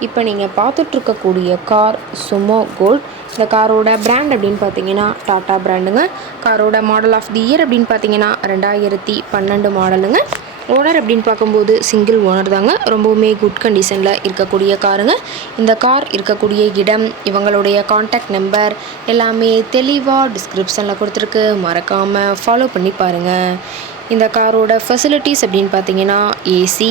இப்போ நீங்கள் பார்த்துட்ருக்கக்கூடிய car Sumo gold இந்த காரோட பிராண்ட் அப்படின்னு பார்த்தீங்கன்னா டாட்டா பிராண்டுங்க காரோட மாடல் ஆஃப் தி இயர் அப்படின்னு பார்த்தீங்கன்னா ரெண்டாயிரத்தி பன்னெண்டு மாடலுங்க ஓனர் அப்படின்னு பார்க்கும்போது சிங்கிள் ஓனர் தாங்க. ரொம்பவுமே குட் கண்டிஷனில் இருக்கக்கூடிய காருங்க. இந்த கார் இருக்கக்கூடிய இடம் இவங்களுடைய காண்டாக்ட் நம்பர் எல்லாமே தெளிவாக டிஸ்கிரிப்ஷனில் கொடுத்துருக்கு. மறக்காமல் ஃபாலோ பண்ணி பாருங்கள் இந்த காரோட ஃபெசிலிட்டிஸ் அப்படின்னு பார்த்தீங்கன்னா AC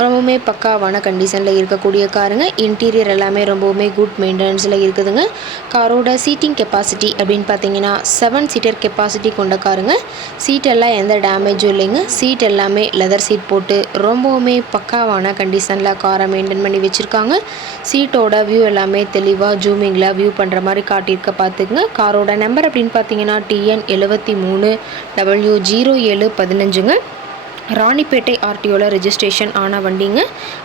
ரொம்பவுமே பக்காவான கண்டிஷனில் இருக்கக்கூடிய காருங்க. இன்டீரியர் எல்லாமே ரொம்பவுமே குட் மெயின்டெனன்ஸில் இருக்குதுங்க. காரோட சீட்டிங் கெப்பாசிட்டி அப்படின்னு பார்த்தீங்கன்னா செவன் சீட்டர் கெப்பாசிட்டி கொண்ட காருங்க. சீட் எல்லாம் எந்த டேமேஜும் இல்லைங்க. சீட் எல்லாமே லெதர் சீட் போட்டு ரொம்பவுமே பக்காவான கண்டிஷனில் காரை மெயின்டைன் பண்ணி வச்சுருக்காங்க. சீட்டோட வியூ எல்லாமே தெளிவாக ஜூமிங்கில் வியூ பண்ணுற மாதிரி காட்டியிருக்க பார்த்துக்குங்க. காரோட நம்பர் அப்படின்னு பார்த்தீங்கன்னா டிஎன் எழுபத்தி மூணு டபுள்யூ ஜீரோ ஏழு பதினஞ்சுங்க. ராணிப்பேட்டை ஆர்டிஓவில் ரெஜிஸ்ட்ரேஷன் ஆன வண்டிங்க.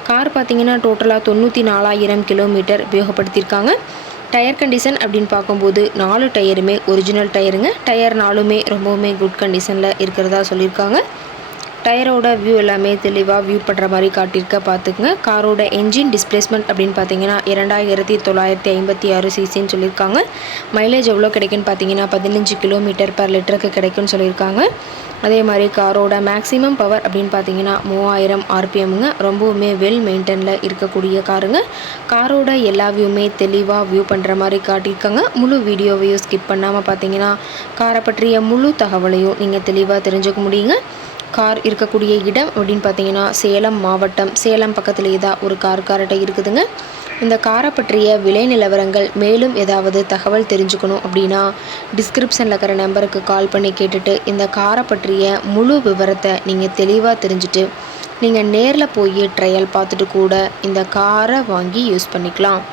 கார் பார்த்தீங்கன்னா டோட்டலாக தொண்ணூற்றி நாலாயிரம் கிலோமீட்டர் உபயோகப்படுத்தியிருக்காங்க. டயர் கண்டிஷன் அப்படின்னு பார்க்கும்போது நாலு டயருமே ஒரிஜினல் டயருங்க டயர் நாலுமே ரொம்பவுமே குட் கண்டிஷனில் இருக்கிறதா சொல்லியிருக்காங்க. டயரோட வியூ எல்லாமே தெளிவாக வியூ பண்ணுற மாதிரி காட்டியிருக்க பார்த்துக்குங்க. காரோட என்ஜின் டிஸ்பிளேஸ்மெண்ட் அப்படின்னு பார்த்தீங்கன்னா இரண்டாயிரத்தி தொள்ளாயிரத்தி ஐம்பத்தி ஆறு சிசின்னு சொல்லியிருக்காங்க. மைலேஜ் எவ்வளோ கிடைக்குன்னு பார்த்தீங்கன்னா பதினஞ்சு கிலோமீட்டர் பர் லிட்டருக்கு கிடைக்குன்னு சொல்லியிருக்காங்க. அதே மாதிரி காரோட மேக்ஸிமம் பவர் அப்படின்னு பார்த்தீங்கன்னா மூவாயிரம் ஆர்பிஎம்ங்க ரொம்பவுமே வெல் மெயின்டெனில் இருக்கக்கூடிய காருங்க. காரோட எல்லா வியூமே தெளிவாக வியூ பண்ணுற மாதிரி காட்டியிருக்காங்க. முழு வீடியோவையும் ஸ்கிப் பண்ணாமல் பார்த்தீங்கன்னா காரை பற்றிய முழு தகவலையும் நீங்கள் தெளிவாக தெரிஞ்சுக்க முடியுங்க. கார் இருக்கக்கூடிய இடம் அப்படின்னு பார்த்தீங்கன்னா சேலம் மாவட்டம். சேலம் பக்கத்துலேயே தான் ஒரு கார் கார்ட்டை இருக்குதுங்க. இந்த காரை பற்றிய விலை நிலவரங்கள் மேலும் ஏதாவது தகவல் தெரிஞ்சுக்கணும் அப்படின்னா டிஸ்கிரிப்ஷனில் இருக்கிற நம்பருக்கு கால் பண்ணி கேட்டுட்டு இந்த காரை பற்றிய முழு விவரத்தை நீங்கள் தெளிவாக தெரிஞ்சுட்டு நீங்கள் நேரில் போய் ட்ரையல் பார்த்துட்டு கூட இந்த காரை வாங்கி யூஸ் பண்ணிக்கலாம்.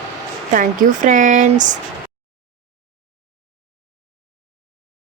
Thank you friends